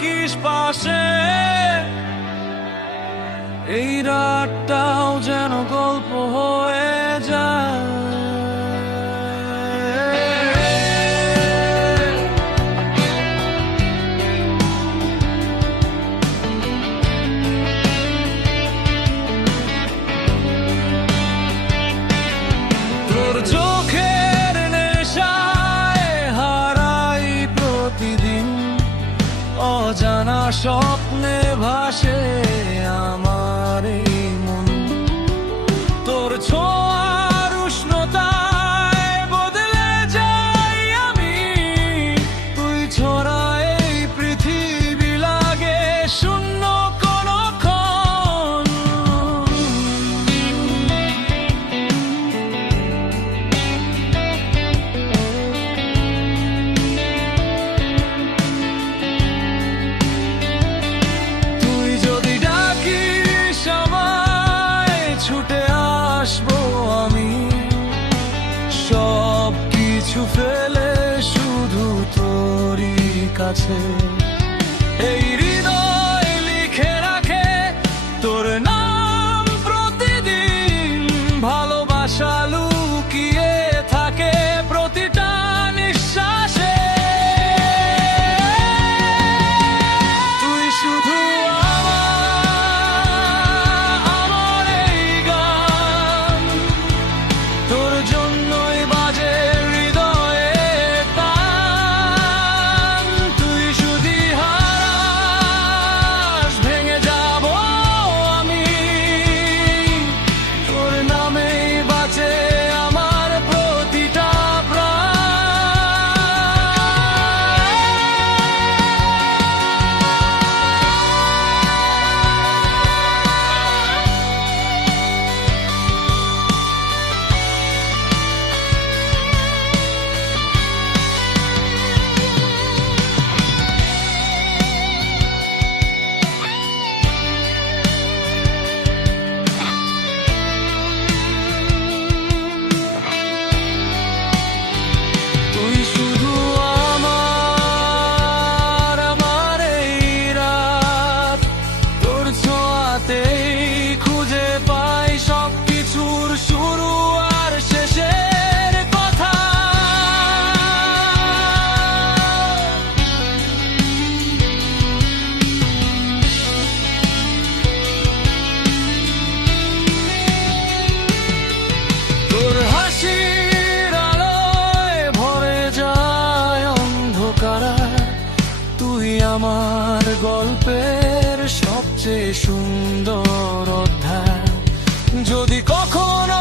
থাকিস পাশে, এই রাতটাও যেন গল্প হয়ে যায়। তোর চোখের নেশায় হারাই প্রতিদিন, অজানা স্বপ্নে ভাসে আমার এই মন। তোর ছোঁয়ার উষ্ণতায় বদলে যাই আমি, তুই ছড়া এই পৃথিবী লাগে শূন্য কোনক্ষণ। ছুটে আসবো আমি সব কিছু ফেলে, শুধু তোরই কাছে। এই হৃদয় লিখে রাখে তোর নাম প্রতিদিন, ভালোবাসা লুকিয়ে থাকে প্রতিটা নিঃশ্বাসে। তুই শুধু তোর জন্যই বাজে হৃদয়ে টান, তুই যদি হারাস ভেঙে যাব আমি, তোর নামেই বাঁচে আমার প্রতিটা খুঁজে পাই সব কিছুর শুরু আর শেষের কথা। তোর হাসির আলোয় ভরে যায় অন্ধকার, তুই আমার গল্পের সবচেয়ে সুন্দর অধ্যায়। যদি কখনো